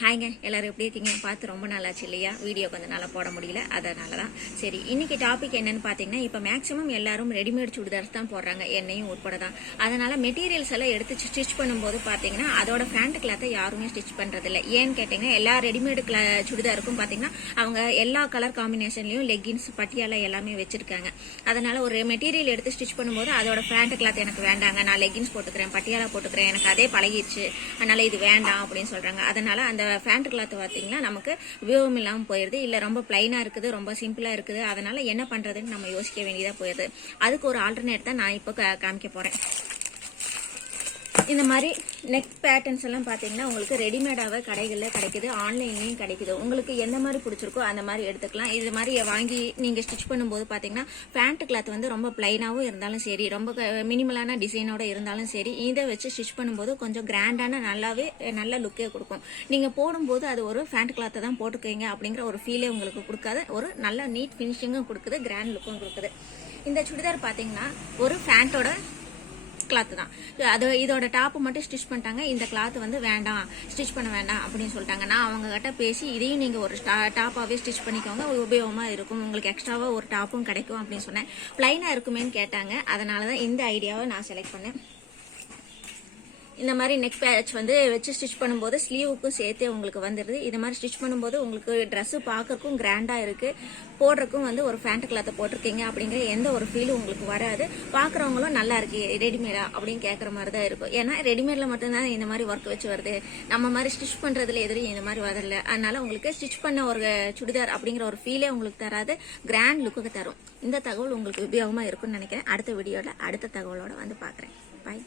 ஹாய்ங்க, எல்லாரும் எப்படி இருக்கீங்க? பார்த்து ரொம்ப நாளாச்சு இல்லையா? வீடியோ கொஞ்சம் நாளாக போட முடியல, அதனால தான். சரி, இன்னைக்கு டாபிக் என்னன்னு பார்த்தீங்கன்னா, இப்போ மேக்ஸிமம் எல்லாரும் ரெடிமேட் சுடிதார்ஸ் தான் போடுறாங்க, என்னையும் உட்பட தான். அதனால மெட்டீரியல்ஸ் எல்லாம் எடுத்து ஸ்டிச் பண்ணும்போது பார்த்தீங்கன்னா, அதோட ஃபேண்ட் கிளாத்தை யாருமே ஸ்டிச் பண்ணுறதில்ல. ஏன்னு கேட்டிங்கன்னா, எல்லா ரெடிமேடு சுடிதாருக்கும் பார்த்தீங்கன்னா, அவங்க எல்லா கலர் காம்பினேஷன்லையும் லெகின்ஸ், பட்டியாலா எல்லாமே வச்சிருக்காங்க. அதனால ஒரு மெட்டீரியல் எடுத்து ஸ்டிச் பண்ணும்போது அதோட ஃபேண்ட் கிளாத் எனக்கு வேண்டாங்க, நான் லெகின்ஸ் போட்டுக்கிறேன், பட்டியாலா போட்டுக்கிறேன், எனக்கு அதே பழகிடுச்சு, அதனால இது வேண்டாம் அப்படின்னு சொல்றாங்க. அதனால அந்த ஃபேண்ட் கிளாத் பார்த்தீங்கன்னா நமக்கு உபயோகம் இல்லாமல் போயிடுது, இல்லை ரொம்ப பிளைனாக இருக்குது, ரொம்ப சிம்பிளாக இருக்குது. அதனால என்ன பண்ணுறதுன்னு நம்ம யோசிக்க வேண்டியதாக போயிடுது. அதுக்கு ஒரு ஆல்டர்னேட் தான் நான் இப்போ காமிக்க போகிறேன். இந்த மாதிரி நெக் பேட்டர்ன்ஸ் எல்லாம் பார்த்தீங்கன்னா உங்களுக்கு ரெடிமேடாகவே கடைகளில் கிடைக்குது, ஆன்லைன்லையும் கிடைக்குது. உங்களுக்கு எந்த மாதிரி பிடிச்சிருக்கோ அந்த மாதிரி எடுத்துக்கலாம். இது மாதிரி வாங்கி நீங்கள் ஸ்டிச் பண்ணும்போது பார்த்தீங்கன்னா பேண்ட் கிளாத் வந்து ரொம்ப பிளைனாகவும் இருந்தாலும் சரி, ரொம்ப மினிமலான டிசைனோட இருந்தாலும் சரி, இதை வச்சு ஸ்டிச் பண்ணும்போது கொஞ்சம் கிராண்டான நல்ல லுக்கே கொடுக்கும். நீங்கள் போடும்போது அது ஒரு பேண்ட் கிளாத்தை தான் போட்டுக்கீங்க அப்படிங்கிற ஒரு ஃபீலே உங்களுக்கு கொடுக்காது, ஒரு நல்ல நீட் ஃபினிஷிங்கும் கொடுக்குது, கிராண்ட் லுக்கும் கொடுக்குது. இந்த சுடிதார் பார்த்தீங்கன்னா ஒரு பேண்டோட கிளாத் தான். அது இதோட டாப் மட்டும் ஸ்டிச் பண்ணிட்டாங்க. இந்த கிளாத் வந்து வேண்டாம், ஸ்டிச் பண்ண வேண்டாம் அப்படின்னு சொல்லிட்டாங்க. நான் அவங்க கிட்ட பேசி இதையும் நீங்க ஒரு டாப்பாவே ஸ்டிச் பண்ணிக்கோங்க, உபயோகமா இருக்கும், உங்களுக்கு எக்ஸ்ட்ராவா ஒரு டாப்பும் கிடைக்கும் அப்படின்னு சொன்னேன். பிளைனா இருக்குமேன்னு கேட்டாங்க. அதனாலதான் இந்த ஐடியாவை நான் செலக்ட் பண்ணேன். இந்த மாதிரி நெக் பேட்ச் வந்து வச்சு ஸ்டிச் பண்ணும்போது ஸ்லீவுக்கும் சேர்த்தே உங்களுக்கு வந்துடுது. இது மாதிரி ஸ்டிச் பண்ணும்போது உங்களுக்கு ட்ரெஸ்ஸு பார்க்கறக்கும் கிராண்டாக இருக்குது, போடுறக்கும் வந்து ஒரு ஃபேண்ட் கிளாத்தை போட்டிருக்கீங்க அப்படிங்கிற எந்த ஒரு ஃபீலும் உங்களுக்கு வராது. பார்க்குறவங்களும் நல்லா இருக்கு ரெடிமேடா அப்படின்னு கேட்குற மாதிரி தான் இருக்கும். ஏன்னா ரெடிமேடில் மட்டும்தான் இந்த மாதிரி ஒர்க் வச்சு வருது, நம்ம மாதிரி ஸ்டிச் பண்ணுறதுல எதிரும் இந்த மாதிரி வரல. அதனால உங்களுக்கு ஸ்டிச் பண்ண ஒரு சுடிதார் அப்படிங்கிற ஒரு ஃபீலே உங்களுக்கு தராது, கிராண்ட் லுக்குக்கு தரும். இந்த தகவல் உங்களுக்கு உபயோகமாக இருக்கும்னு நினைக்கிறேன். அடுத்த வீடியோவில் அடுத்த தகவலோட வந்து பார்க்குறேன். பாய்.